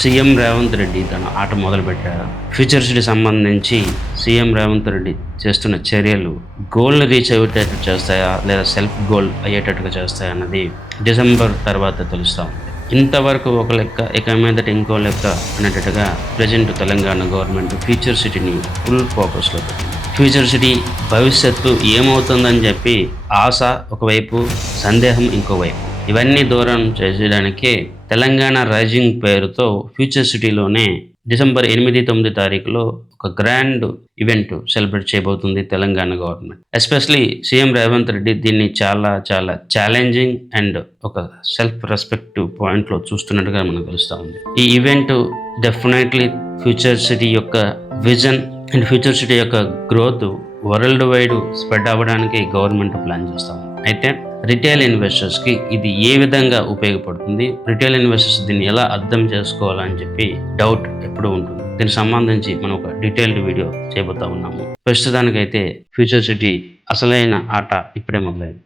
CM Revanth Reddy తన ఆట మొదలుపెట్టారు. ఫ్యూచర్ సిటీ సంబంధించి సీఎం రేవంత్ రెడ్డి చేస్తున్న చర్యలు గోల్ని రీచ్ అయ్యేటట్టు చేస్తాయా లేదా సెల్ఫ్ గోల్ అయ్యేటట్టుగా చేస్తాయా అన్నది డిసెంబర్ తర్వాత తెలుస్తూ ఉంది. ఇంతవరకు ఒక లెక్క, ఇక మీదట ఇంకో లెక్క అనేటట్టుగా ప్రజెంట్ తెలంగాణ గవర్నమెంట్ ఫ్యూచర్ సిటీని ఫుల్ ఫోకస్లో పెట్టింది. ఫ్యూచర్ సిటీ భవిష్యత్తు ఏమవుతుందని చెప్పి ఆశ ఒకవైపు, సందేహం ఇంకోవైపు. ఇవన్నీ దూరం చేసేయడానికే తెలంగాణ రైజింగ్ పేరుతో ఫ్యూచర్ సిటీలోనే డిసెంబర్ 8-9 తారీఖులో ఒక గ్రాండ్ ఈవెంట్ సెలబ్రేట్ చేయబోతుంది Telangana government. Especially CM Revanth Reddy దీన్ని చాలా చాలా ఛాలెంజింగ్ అండ్ ఒక సెల్ఫ్ రెస్పెక్టివ్ పాయింట్లో చూస్తున్నట్టుగా మనకు తెలుస్తూ ఉంది. ఈ ఈవెంట్ డెఫినెట్లీ ఫ్యూచర్ సిటీ యొక్క విజన్ అండ్ ఫ్యూచర్ సిటీ యొక్క గ్రోత్ వరల్డ్ వైడ్ స్ప్రెడ్ అవ్వడానికి గవర్నమెంట్ ప్లాన్ చేస్తూ ఉంది. అయితే రిటైల్ ఇన్వెస్టర్స్కి ఇది ఏ విధంగా ఉపయోగపడుతుంది, రిటైల్ ఇన్వెస్టర్స్ దీన్ని ఎలా అర్థం చేసుకోవాలని చెప్పి డౌట్ ఎప్పుడూ ఉంటుంది. దీనికి సంబంధించి మనం ఒక డీటెయిల్డ్ వీడియో చేయబోతా ఉన్నాము. ప్రస్తుతానికైతే ఫ్యూచర్ సిటీ అసలైన ఆట ఇప్పుడే మొదలైంది.